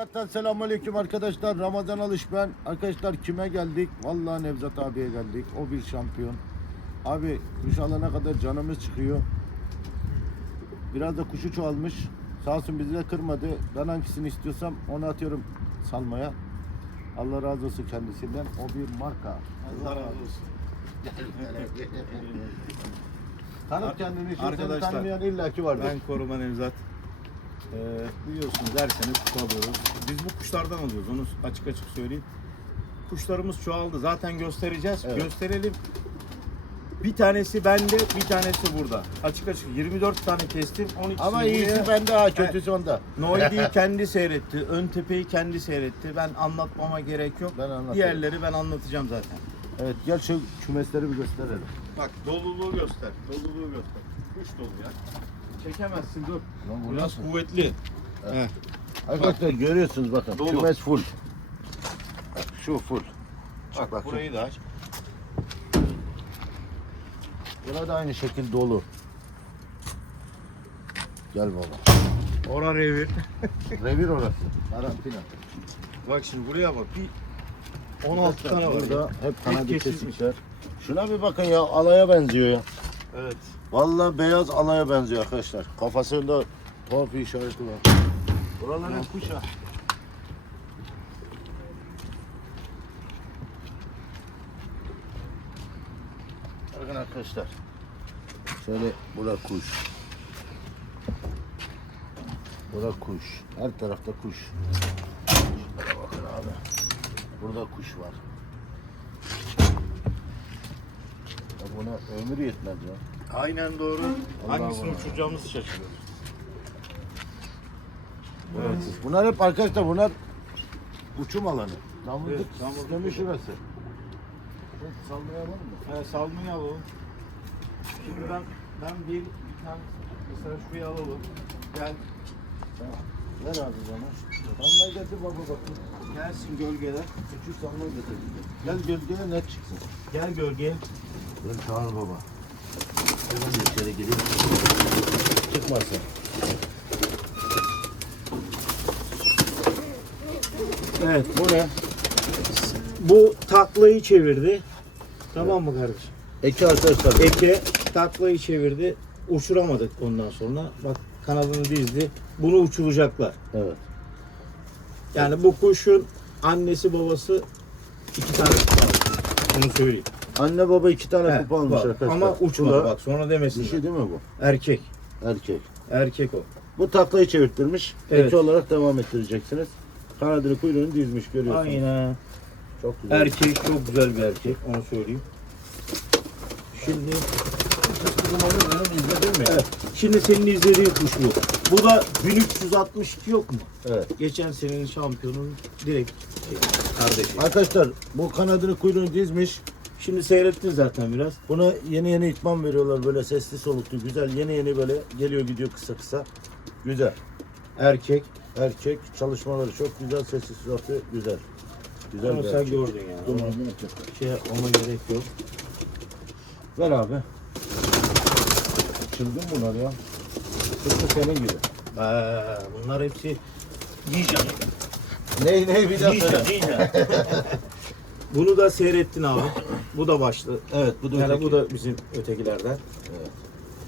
Hatta selamünaleyküm arkadaşlar. Ramazan Alış ben. Arkadaşlar kime geldik? Vallahi Nevzat abiye geldik. O bir şampiyon. Abi kuş alana kadar canımız çıkıyor. Biraz da kuşu çoğalmış. Sağ olsun bizi de kırmadı. Ben hangisini istiyorsam onu atıyorum salmaya. Allah razı olsun kendisinden. O bir marka. Allah razı olsun. Tanıt kendini. Şimdi seni Arkadaşlar, tanımayan illaki vardır. Ben Koruma Nevzat. Ee, biliyorsunuz her sene kuş alıyoruz. Biz bu kuşlardan alıyoruz onu açık açık söyleyeyim. Kuşlarımız çoğaldı. Zaten göstereceğiz. Evet. Gösterelim. Bir tanesi bende, bir tanesi burada. Açık açık 24 tane kestim. 12'sini Ama iyisi bende ha kötüsü onda. Noidi'yi kendi seyretti. Ön tepeyi kendi seyretti. Ben anlatmama gerek yok. Ben anlatayım. Diğerleri ben anlatacağım zaten. Evet gel şu kümesleri bir gösterelim. Bak doluluğu göster. Doluluğu göster. Kuş dolu ya. Çekemezsin dur. Lan bu Biraz nasıl? kuvvetli. Arkadaşlar görüyorsunuz bakın. Dolu. Kümes full. Bak, şu full. Bak, Bak, burayı da aç. Burada aynı şekil dolu. Gel baba. Ora revir. Revir orası. Karantina. Bak şimdi buraya bak. Bir 16 tane var. Burada hep kanadı kesilmiş. kesikler. Şuna bir bakın ya alaya benziyor ya. Evet. Vallahi beyaz alaya benziyor arkadaşlar. Kafasında tuhaf bir işareti var. Buralar hep kuş ha. Bakın arkadaşlar. Şöyle bura kuş. Bura kuş. Her tarafta kuş. Şuraya bakın abi. Burada kuş var. Buna ömür yetmez ya. Aynen doğru. Allah Hangisini Allah. uçuracağımızı şaşırıyoruz. Evet. Bunlar hep arkadaşlar bunlar uçum alanı. Damızlık Evet, damızlık sistemi şurası. Salmaya var mı? He, salmayı alalım. Şimdi ben ben bir, bir tane mesela şuraya alalım. Gel. Ver abi bana. Salmayı getir baba bakın. Gelsin gölgeler. Küçük salmayı getir. Gel gölgeye net çıksın. Gel gölgeye. Gel çağır baba. Ben de içeri gireyim. Çıkmasın. Evet. Bu ne? Bu taklayı çevirdi. Tamam mı kardeşim? Eki arkadaşlar. Eke taklayı çevirdi. Uçuramadık ondan sonra. Bak kanadını dizdi. Bunu uçuracaklar. Evet. Yani bu kuşun annesi babası iki tane aldı. Bunu söyleyeyim. Anne baba iki tane He, kupa almış bak, arkadaşlar. Ama uçmadı bak sonra demesinler. Dişi değil mi bu? Erkek. Erkek. Erkek o. Bu taklayı çevirttirmiş. Evet. Eki olarak devam ettireceksiniz. Kanadını kuyruğunu dizmiş görüyorsunuz. Aynen. Çok güzel. Erkek çok güzel bir erkek. Onu söyleyeyim. Şimdi evet, şimdi senin izlediğin kuş bu. Bu da 1362 yok mu? Evet. Geçen senenin şampiyonun direkt şey, kardeşi. Arkadaşlar bu kanadını kuyruğunu dizmiş. Şimdi seyrettin zaten biraz. Buna yeni yeni itman veriyorlar böyle sesli soluklu güzel yeni yeni böyle geliyor gidiyor kısa kısa. Güzel. Erkek. Erkek çalışmaları çok güzel sessiz soluklu güzel. Güzel bir sen erkek. gördün yani. Şey ona gerek yok. Ver abi. Çılgın bunlar ya. Tıpkı senin gibi. Ee, bunlar hepsi Dijon. Ney ney bir daha söyle. Bunu da seyrettin abi. Bu da başlı. Evet bu da Yani öteki. bu da bizim ötekilerden. Evet.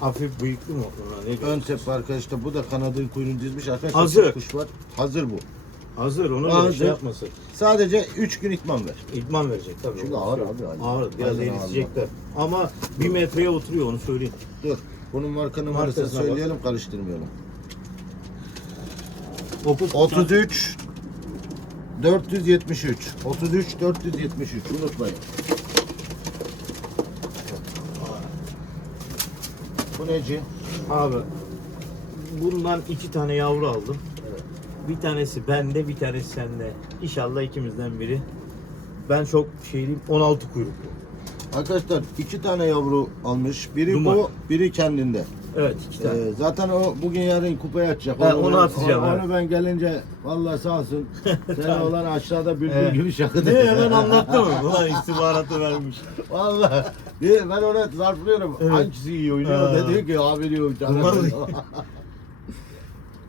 Hafif bıyıklı mı bunlar? Ne Ön tepe arkadaşlar bu da kanadını kuyruğunu dizmiş arkadaşlar. Hazır. Kuş var. Hazır bu. Hazır onu Hazır. öyle şey yapmasın. Sadece 3 gün itman ver. İdman verecek tabii. Çünkü ağır abi, Ağır. Biraz Aynen eritecekler. Ama bir metreye oturuyor onu söyleyeyim. Dur. Bunun marka numarasını Markasına bak. söyleyelim karıştırmayalım. 30 33 473 33 473 unutmayın. Bu neci? Abi bundan iki tane yavru aldım. Evet. Bir tanesi bende, bir tanesi sende. İnşallah ikimizden biri. Ben çok şey diyeyim 16 kuyruklu. Arkadaşlar iki tane yavru almış. Biri Duman. bu, biri kendinde. Evet iki tane. Ee, zaten o bugün yarın kupaya atacak. He, onu atacağım, Onu, evet. onu ben gelince vallahi sağ olsun. Sen olan aşağıda bülbül Evet. gibi şakıdı. ne hemen anlattı mı? Ulan istihbaratı vermiş. Vallahi bir- ben ona zarflıyorum. Evet. Hangisi iyi oynuyor? Ha. Dedi ki abi diyor canım. Vallahi.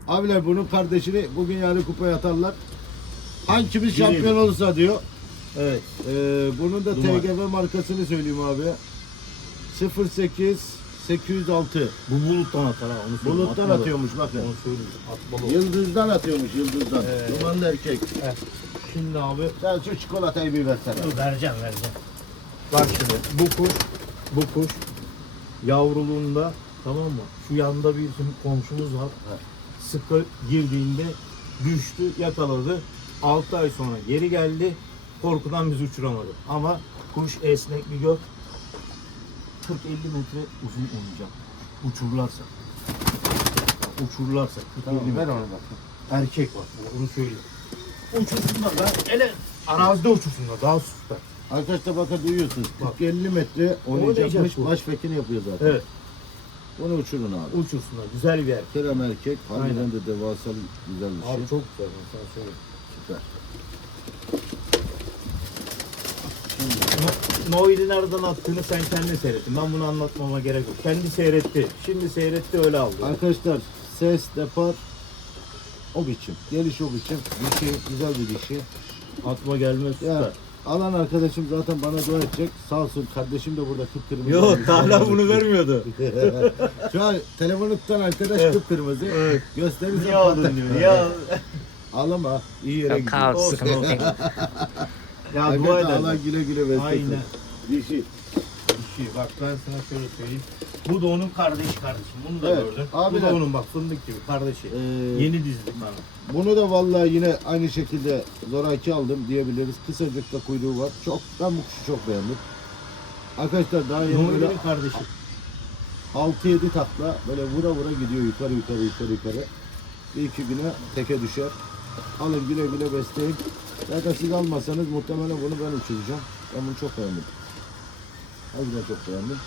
Abiler bunun kardeşini bugün yarın kupaya atarlar. Hangimiz şampiyon olursa diyor. Evet. Ee, bunun da Duman. TGV markasını söyleyeyim abi. 08 806. Bu buluttan atar ha onu söyleyeyim. Buluttan Atmalı. atıyormuş bakın. Onu söyleyeyim. Atmalı. Yıldızdan atıyormuş yıldızdan. Evet. Dumanlı erkek. Şimdi abi Sen şu çikolatayı bir versene. Dur vereceğim vereceğim. Bak şimdi bu kuş bu kuş yavruluğunda tamam mı? Şu yanda bir komşumuz var. Sıkı girdiğinde düştü yakaladı. 6 ay sonra geri geldi. Korkudan bizi uçuramadı. Ama kuş esnek bir gök. 40-50 metre uzun olacak. Uçururlarsa 40-50 Tamam, ver onu bak. Erkek var. Onu söyleyeyim. Uçursunlar lan. Hele arazide uçursunlar. Daha süper. Arkadaşlar bakın duyuyorsunuz. Bak. 40-50 metre oynayacakmış. Oynayacak bu. Baş fekini yapıyor zaten. Evet. Onu uçurun abi. Uçursunlar. Güzel bir yer. Kerem erkek. Harbiden de devasa güzel bir şey. Abi çok güzel. Sana söyleyeyim. Süper. Noel'i nereden attığını sen kendin seyrettin. Ben bunu anlatmama gerek yok. Kendi seyretti. Şimdi seyretti öyle aldı. Arkadaşlar ses, depar o biçim. Geliş o biçim. Dişi güzel bir dişi. Atma gelmez. Ya alan arkadaşım zaten bana dua edecek. Sağ olsun kardeşim de burada kıpkırmızı. Yok hala bunu vermiyordu. Şu an telefonu tutan arkadaş Evet. kıpkırmızı. Evet. Gösterirse Niye aldın diyor. Ya, Alama. iyi yere Yok gidiyor. Ya dua Arkadaşlar eder. Allah güle güle beslesin. Aynen. Dişi. Dişi. Bak ben sana şöyle söyleyeyim. Bu da onun kardeşi kardeşim. Bunu da Evet, gördün. Bu abiler. da onun bak fındık gibi kardeşi. Ee, Yeni dizdik bana. Bunu da vallahi yine aynı şekilde zoraki aldım diyebiliriz. Kısacık da kuyruğu var. Çok ben bu kuşu çok beğendim. Arkadaşlar daha yeni böyle Noel'in kardeşi. 6-7 takla böyle vura vura gidiyor yukarı yukarı yukarı yukarı. Bir iki güne teke düşer. Alın güle güle besleyin. Zaten siz almasanız muhtemelen bunu ben uçuracağım. Ben bunu çok beğendim. Harbiden çok beğendim.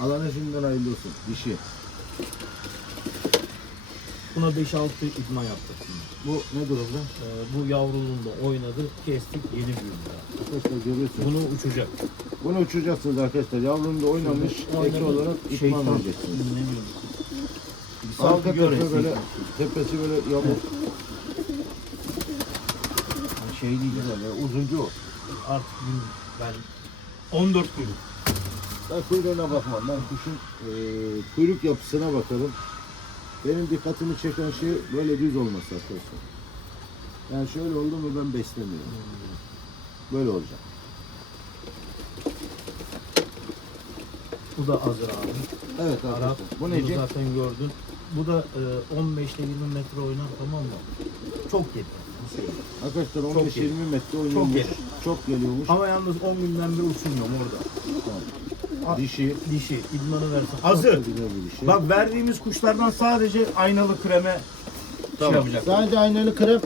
Alana şimdiden hayırlı olsun. Dişi. Buna 5-6 idman yaptık. Bu ne durumda? Ee, bu yavruluğunda oynadı, kestik, yeni büyüdü. Arkadaşlar görüyorsunuz. Bunu uçacak. Bunu uçuracaksınız arkadaşlar. Yavrunu da oynamış. Ek olarak Şeytan. vereceksiniz. Ne diyorum? Bir sal Arka bir gör tepe böyle, böyle. tepesi böyle yamuk. Şey değil. Güzel, böyle uzuncu. Artık ben 14 gün. Ben kuyruğuna bakmam. Ben kuşun e, kuyruk yapısına bakarım. Benim dikkatimi çeken şey böyle düz olması arkadaşlar. Yani şöyle oldu mu ben beslemiyorum. Böyle olacak. Bu da hazır abi. Evet Arap. arkadaşlar. Bu Bunu neci? zaten gördün. Bu da e, 15 ile 20 metre oynar tamam mı? Çok. Nasıl yedi? Arkadaşlar Çok 15-20 metre oynuyormuş. gelir. Çok geliyormuş. Ama yalnız 10 günden beri uçurmuyorum orada. A- Dişi. Dişi, idmanı versin. Çok Hazır. da güzel bir dişi. Bak verdiğimiz kuşlardan sadece aynalı kreme şey yapacak. Sadece aynalı krem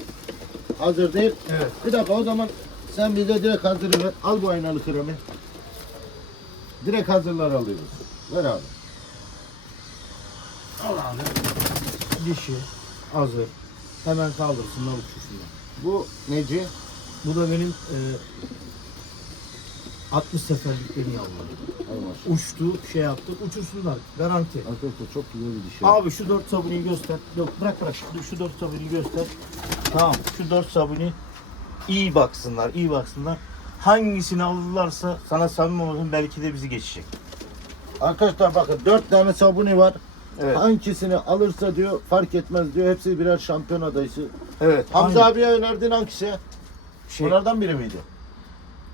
hazır değil. Evet. Bir dakika o zaman sen bize direkt hazırı ver. Al bu aynalı kremi. Direkt hazırlar alıyoruz. Ver abi. Al abi. Dişi hazır. Hemen kaldırsınlar uçuşsunlar. Bu neci? Bu da benim e, 60 seferliklerin yavruları. Ay maşallah. Uçtu, şey yaptı, uçursunlar. Garanti. Arkadaşlar çok güzel bir dişi. Abi şu dört sabuni göster. Yok bırak bırak şu, şu dört sabuni göster. Tamam şu dört sabuni iyi baksınlar, iyi baksınlar. Hangisini alırlarsa sana samimi olsun belki de bizi geçecek. Arkadaşlar bakın dört tane sabuni var. Evet. Hangisini alırsa diyor fark etmez diyor. Hepsi birer şampiyon adayısı. Evet. Hamza aynı. abiye önerdiğin hangisi? Şey, Bunlardan biri miydi?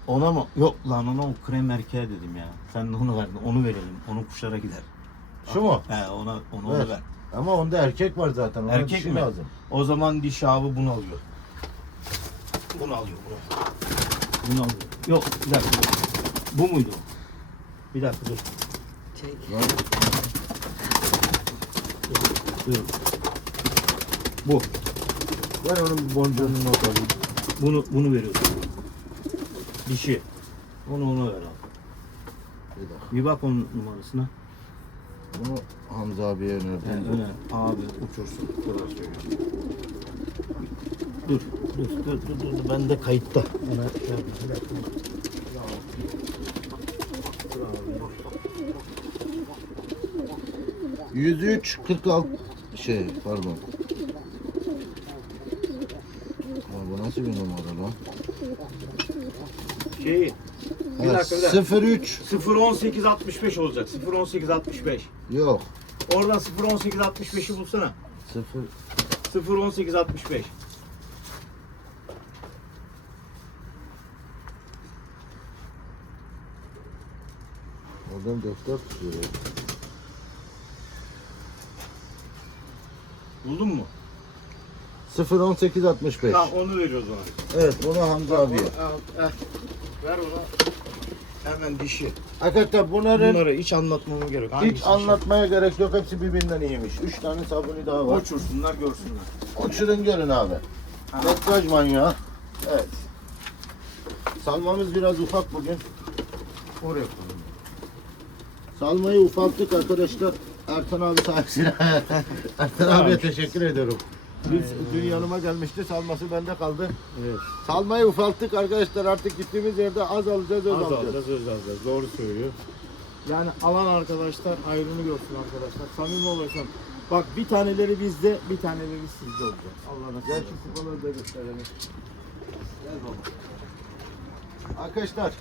ona mı? Yok lan ona o krem erkeğe dedim ya. Sen de onu verdin. Onu verelim. Onun kuşlara gider. Şu mu? He ona onu Evet. onu ver. Ama onda erkek var zaten. Ona Erkek mi? lazım. O zaman diş abi bunu alıyor. Bunu alıyor bunu. Bunu alıyor. Yok bir dakika. Bu muydu? Bir dakika dur. Dur. Bu. Ben onun boncuğunu not alayım. Bunu bunu veriyorsun. Dişi. Onu ona ver abi. Bir dakika. Bir bak onun numarasına. Bunu Hamza abiye önerdim. Yani öyle abi uçursun. Bu kadar söylüyorum. Dur, dur, dur, dur, dur, dur. Ben de kayıtta. Ona şey yapma, bir dakika. Ya. Dur abi, dur. 103 46 şey pardon. Nasıl bir numara lan? Şey, bir Ha, dakika bir dakika. 03 01865 olacak. 01865. yok. Oradan 01865'i bulsana. 0 01865. Oradan defter tutuyor. ya. Buldun mu? 01865. Tamam onu veriyoruz ona. Evet bunu Hamza abiye. Al, al. Ver ona. Hemen dişi. Arkadaşlar bunların Bunları hiç anlatmama gerek. hiç Hangisi anlatmaya gerek yok. Hepsi birbirinden iyiymiş. 3 tane sabuni daha var. Uçursunlar görsünler. Uçurun görün abi. Ha. Metraj manyağı. Evet. Salmamız biraz ufak bugün. Oraya koyalım. Salmayı ufalttık arkadaşlar. Ertan abi sayesinde. Ertan abiye teşekkür ediyorum. Biz dün yanıma gelmişti. Salması bende kaldı. Evet. Salmayı ufalttık arkadaşlar. Artık gittiğimiz yerde az alacağız, öz Az alacağız. alacağız, öz alacağız. Doğru söylüyor. Yani alan arkadaşlar ayrını görsün arkadaşlar. Samimi olasın. Bak bir taneleri bizde, bir taneleri sizde olacak. Allah nasip Gel şu kupaları da gösterelim. Gel baba. Arkadaşlar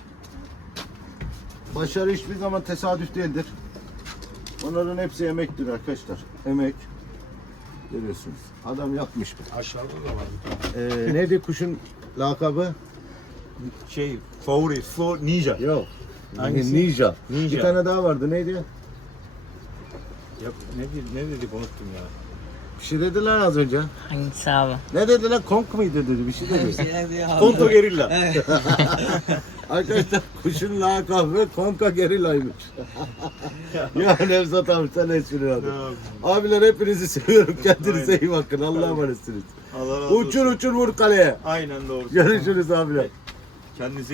başarı hiçbir zaman tesadüf değildir. Onların hepsi emektir arkadaşlar. Emek. Görüyorsunuz. Adam yapmış. Aşağıda da var bir tane. Ee, neydi kuşun lakabı? Şey, Favori, Flo, Ninja. Yok. Hangisi? Ninja. Ninja. Bir tane daha vardı. Neydi? Ya, ne, ne dedik unuttum ya. Bir şey dediler az önce. Hangisi abi? Ne dediler? Konk muydu dedi. Bir şey dedi. Konto Gerilla. Arkadaşlar kuşun lakabı Konka Gerila'ymış. ya Nevzat abi sen espri abi. Abiler hepinizi seviyorum. Kendinize iyi bakın. Allah'a emanetsiniz. Allah razı olsun. Uçur uçur vur kaleye. Aynen doğru. Görüşürüz abiler. Kendinize iyi